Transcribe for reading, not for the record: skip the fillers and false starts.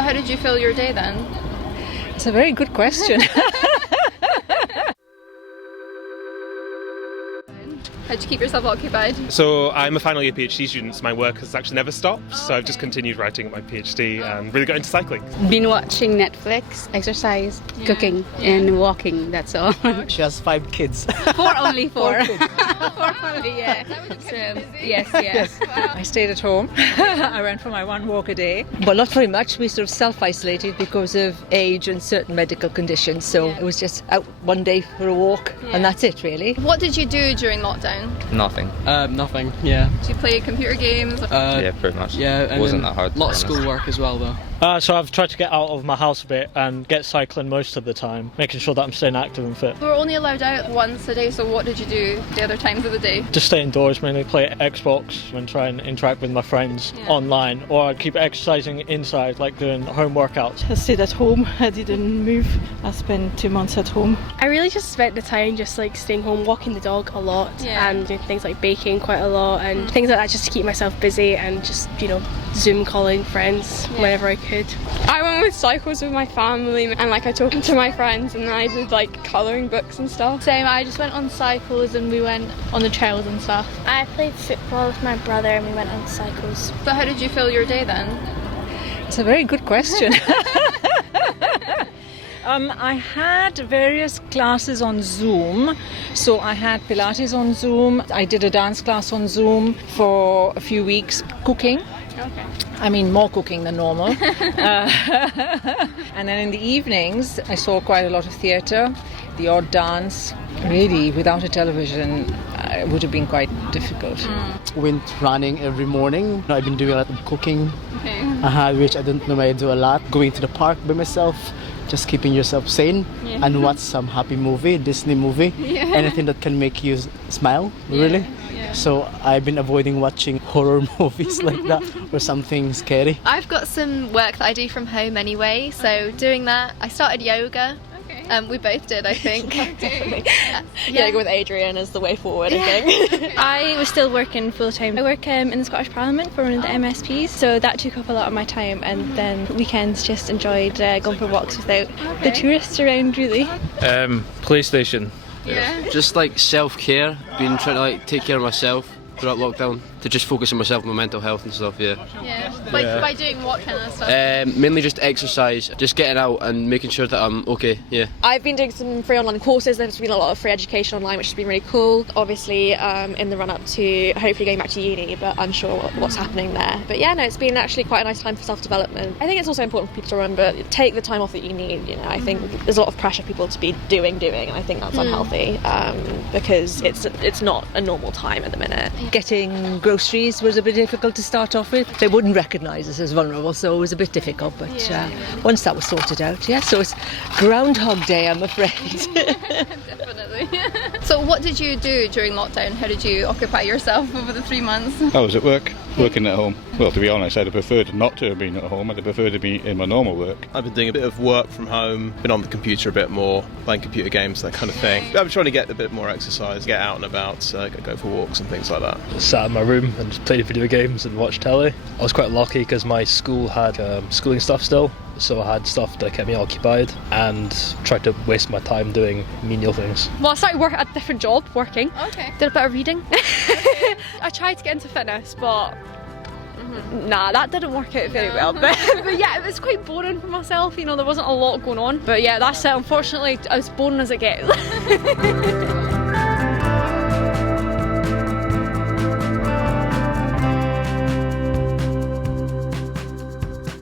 So how did you fill your day then? It's a very good question. How'd you keep yourself occupied? So I'm a final year PhD student, so my work has actually never stopped. So I've just continued writing my PhD and really got into cycling. Been watching Netflix, exercise, cooking and walking, that's all. She has 5 kids. Only four. Four only, yeah. So, yes. I stayed at home. I went for my one walk a day. But not very much. We sort of self-isolated because of age and certain medical conditions. So it was just out one day for a walk and that's it really. What did you do during lockdown? Nothing. Nothing, yeah. Did you play computer games? Yeah, pretty much. Yeah, It wasn't that hard. A lot of schoolwork as well, though. So I've tried to get out of my house a bit and get cycling most of the time, making sure that I'm staying active and fit. We were only allowed out once a day, so what did you do the other times of the day? Just stay indoors, mainly play Xbox and try and interact with my friends online, or I'd keep exercising inside, like doing home workouts. I stayed at home, I didn't move. I spent 2 months at home. I really just spent the time just like staying home, walking the dog a lot and doing things like baking quite a lot and things like that just to keep myself busy and just, Zoom calling friends whenever I could. I went with cycles with my family and like I talked to my friends and I did like colouring books and stuff. Same, I just went on cycles and we went on the trails and stuff. I played football with my brother and we went on cycles. So how did you fill your day then? It's a very good question. I had various classes on Zoom. So I had Pilates on Zoom. I did a dance class on Zoom for a few weeks. Cooking. Okay. I mean, more cooking than normal. And then in the evenings, I saw quite a lot of theatre, the odd dance. Really, without a television, it would have been quite difficult. Went running every morning. I've been doing a lot of cooking, which I don't know I do a lot. Going to the park by myself, just keeping yourself sane and watch some happy movie, Disney movie, anything that can make you smile, really. So I've been avoiding watching horror movies like that or something scary. I've got some work that I do from home anyway, so doing that. I started yoga. We both did, I think. Definitely. Go with Adrian as the way forward, I think. I was still working full time. I work in the Scottish Parliament for one of the MSPs, so that took up a lot of my time, and then weekends just enjoyed going for walks without the tourists around, really. PlayStation. Just like self-care, been trying to like take care of myself throughout lockdown, to just focus on myself, my mental health and stuff, By doing what kind of stuff? Mainly just exercise, just getting out and making sure that I'm okay, I've been doing some free online courses. There's been a lot of free education online, which has been really cool. Obviously, in the run-up to hopefully going back to uni, but unsure what's happening there. But it's been actually quite a nice time for self-development. I think it's also important for people to remember, take the time off that you need, I think there's a lot of pressure for people to be doing, and I think that's unhealthy, because it's not a normal time at the minute. Getting groceries was a bit difficult to start off with. They wouldn't recognise us as vulnerable, so it was a bit difficult. But once that was sorted out, so it's Groundhog Day, I'm afraid. Definitely. So what did you do during lockdown? How did you occupy yourself over the 3 months? I was at work, working at home. Well, to be honest, I'd have preferred not to have been at home. I'd have preferred to be in my normal work. I've been doing a bit of work from home, been on the computer a bit more, playing computer games, that kind of thing. I'm trying to get a bit more exercise, get out and about, go for walks and things like that. Sat in my room and just played video games and watched telly. I was quite lucky because my school had schooling stuff still, so I had stuff that kept me occupied and tried to waste my time doing menial things. Well, I started work at a different job, working. Okay. Did a bit of reading. I tried to get into fitness, but nah, that didn't work out very well. But it was quite boring for myself. There wasn't a lot going on. But that's it. Unfortunately, as boring as it gets.